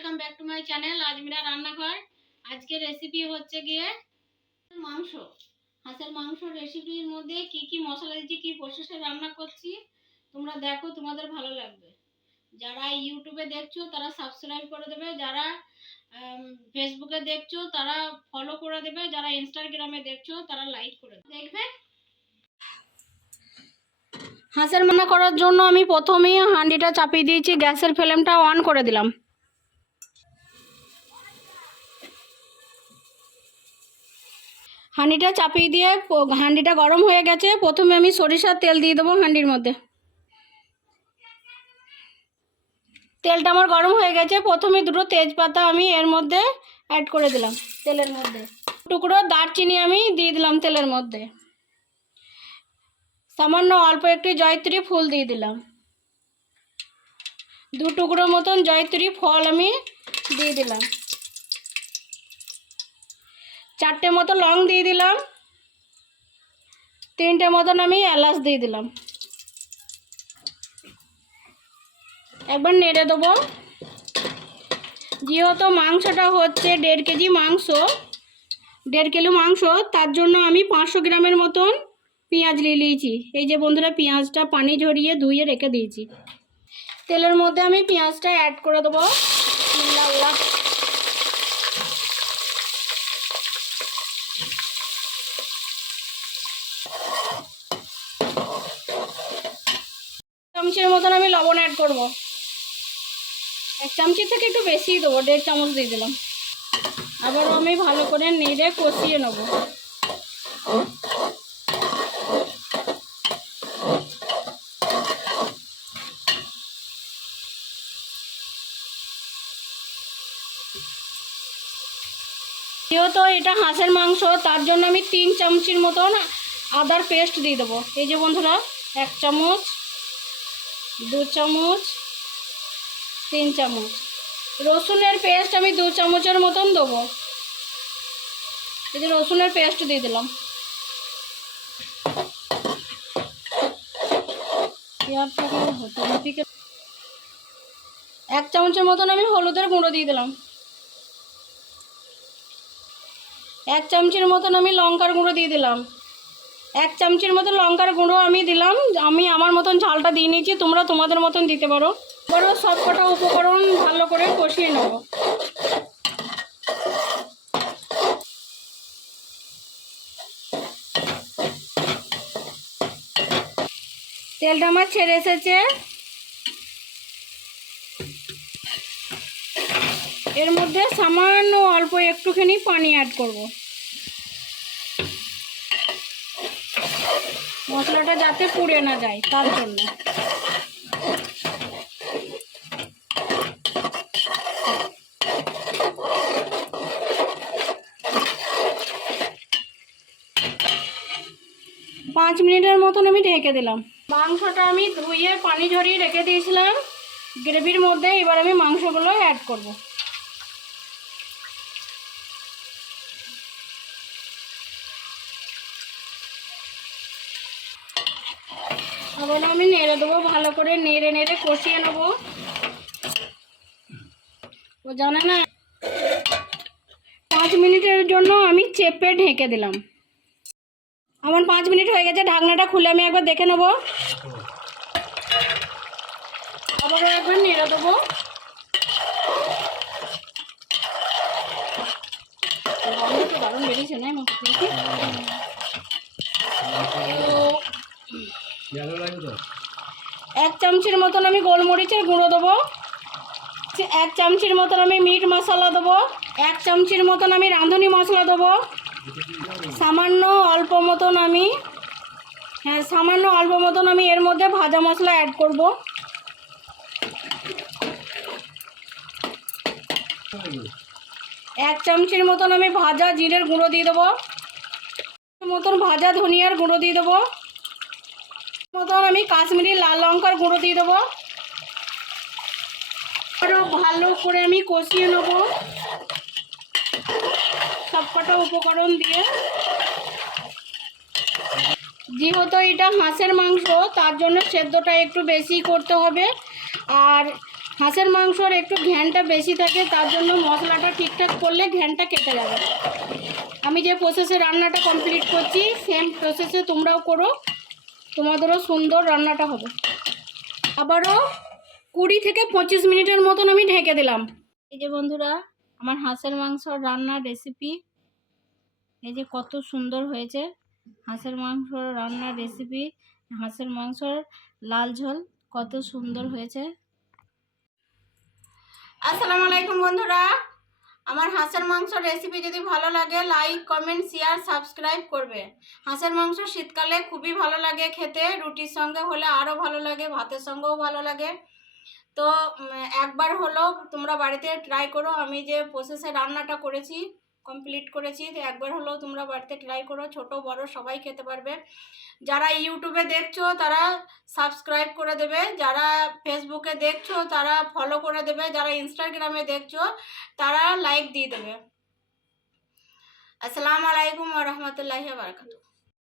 Welcome back to my channel Azmira রান্নাঘর। আজকে recipe হচ্ছে গিয়ে মাংস। হাঁসের মাংস রেসিপির মধ্যে কি কি মশলা দিচ্ছি, কি প্রসেসে রান্না করছি তোমরা দেখো, তোমাদের ভালো লাগবে। যারা ইউটিউবে দেখছো তারা সাবস্ক্রাইব করে দেবে, যারা ফেসবুকে দেখছো তারা ফলো করে দেবে, যারা ইনস্টাগ্রামে দেখছো তারা লাইক করে দেখবে। হাঁসের রান্না করার জন্য আমি প্রথমেই হাঁড়িটা চাপিয়ে দিয়েছি, গ্যাসের ফ্লেমটা অন করে দিলাম। হাঁড়িটা চাপিয়ে দিয়ে হাঁড়িটা গরম হয়ে গেছে। প্রথমে আমি সরিষার তেল দিয়ে দেবো হাঁড়ির মধ্যে। তেলটা আমার গরম হয়ে গেছে। প্রথমে দুটো তেজপাতা আমি এর মধ্যে অ্যাড করে দিলাম তেলের মধ্যে। টুকরো দারচিনি আমি দিয়ে দিলাম তেলের মধ্যে। সামান্য অল্প একটু জয়িত্রী ফুল দিয়ে দিলাম। দু টুকরো মতন জয়িত্রী ফল আমি দিয়ে দিলাম। 4টে মতো লং দিয়ে দিলাম। 3টে মতন আমি এলাচ দিয়ে দিলাম। একবার নেড়ে দেবো। যেহেতু মাংসটা হচ্ছে 1.5 কেজি মাংস, 1.5 কিলো মাংস, তার জন্য আমি 500 গ্রামের মতন পেঁয়াজ নিয়ে নিয়েছি। এই যে বন্ধুরা, পেঁয়াজটা পানি ঝরিয়ে ধুয়ে রেখে দিয়েছি। তেলের মধ্যে আমি পেঁয়াজটা অ্যাড করে দেবো। চামচের মতন আমি লবণ অ্যাড করব। 1 চামচি থেকে একটু বেশি দেবো, 1.5 চামচ দিয়ে দিলাম। আবারও আমি ভালো করে নেড়ে কষিয়ে নেব। যেহেতু এটা হাঁসের মাংস, তার জন্য আমি 3 চামচির মতন আদার পেস্ট দিয়ে দেবো। এই যে বন্ধুরা, 1 চামচ, 2 চামচ, 3 চামচ। রসুনের পেস্ট আমি 2 চামচের মতন দেবো। এই যে রসুনের পেস্ট দিয়ে দিলাম। 1 চামচের মতন আমি হলুদের গুঁড়ো দিয়ে দিলাম। 1 চামচের মতন আমি লঙ্কার গুঁড়ো দিয়ে দিলাম। 1 চামচের মতন লঙ্কার গুঁড়ো আমি দিলাম। আমি আমার মতন ঝালটা দিয়ে নিয়েছি, তোমরা তোমাদের মতন দিতে পারো। এবারও সব কটা উপকরণ ভালো করে কষিয়ে নেব। তেলটা আমার ছেড়ে এসেছে। এর মধ্যে সামান্য অল্প একটুখানি পানি অ্যাড করব, মশলাটা যাতে পুড়ে না যায় তার জন্য। পাঁচ মিনিটের মতন আমি ঢেকে দিলাম। মাংসটা আমি ধুয়ে পানি ঝরিয়ে রেখে দিয়েছিলাম গ্রেভির মধ্যে। এবার আমি মাংসগুলো অ্যাড করব। আবার আমি নেড়ে দেবো, ভালো করে নেড়ে নেড়ে কষিয়ে নেব। ও জানে না, 5 মিনিটের জন্য আমি চেপে ঢেকে দিলাম। আমার 5 মিনিট হয়ে গেছে। ঢাকনাটা খুলে আমি একবার দেখে নেব। আবারও একবার নেড়ে দেবো। গন্ধটা দারুণ বেরিয়েছে না? 1 চামচের মতন আমি গোলমরিচের গুঁড়ো দেবো। 1 চামচির মতন আমি মিট মশলা দেবো। 1 চামচির মতন আমি রাঁধুনি মশলা দেবো। সামান্য অল্প মতন আমি এর মধ্যে ভাজা মশলা অ্যাড করব। এক চামচির মতন আমি ভাজা জিরের গুঁড়ো দিয়ে দেবো। মতন ভাজা ধনিয়ার গুঁড়ো দিয়ে দেবো। মতন আমি কাশ্মীরি লাল লঙ্কার গুঁড়ো দিয়ে দেবো। আরও ভালো করে আমি কষিয়ে নেব সবকটা উপকরণ দিয়ে। যেহেতু এটা হাঁসের মাংস, তার জন্য সেদ্ধটা একটু বেশি করতে হবে। আর হাঁসের মাংসর একটু ঘ্যানটা বেশি থাকে, তার জন্য মশলাটা ঠিকঠাক করলে ঘ্যানটা কেটে যাবে। আমি যে প্রসেসে রান্নাটা কমপ্লিট করছি সেম প্রসেসে তোমরাও করো, তোমাদেরও সুন্দর রান্নাটা হবে। আবারও 20 থেকে 25 মিনিটের মতন আমি ঢেকে দিলাম। এই যে বন্ধুরা, আমার হাঁসের মাংসর রান্নার রেসিপি এই যে কত সুন্দর হয়েছে। হাঁসের মাংস রান্নার রেসিপি, হাঁসের মাংসর লাল ঝোল কত সুন্দর হয়েছে। আসসালামু আলাইকুম বন্ধুরা, আমার হাঁসের মাংস রেসিপি যদি ভালো লাগে লাইক কমেন্ট শেয়ার সাবস্ক্রাইব করবে। হাঁসের মাংস শীতকালে খুবই ভালো লাগে খেতে, রুটির সঙ্গে হলে আরও ভালো লাগে, ভাতের সঙ্গেও ভালো লাগে। তো একবার হলো তোমরা বাড়িতে ট্রাই করো। আমি যে প্রসেসে রান্নাটা করেছি কমপ্লিট করেছি, তো একবার হলেও তোমরা বাড়িতে ট্রাই করো, ছোট বড় সবাই খেতে পারবে। যারা ইউটিউবে দেখছো তারা সাবস্ক্রাইব করে দেবে, যারা ফেসবুকে দেখছো তারা ফলো করে দেবে, যারা ইনস্টাগ্রামে দেখছো তারা লাইক দিয়ে দেবে। আসসালামু আলাইকুম ওয়া রাহমাতুল্লাহি ওয়া বারাকাতুহু।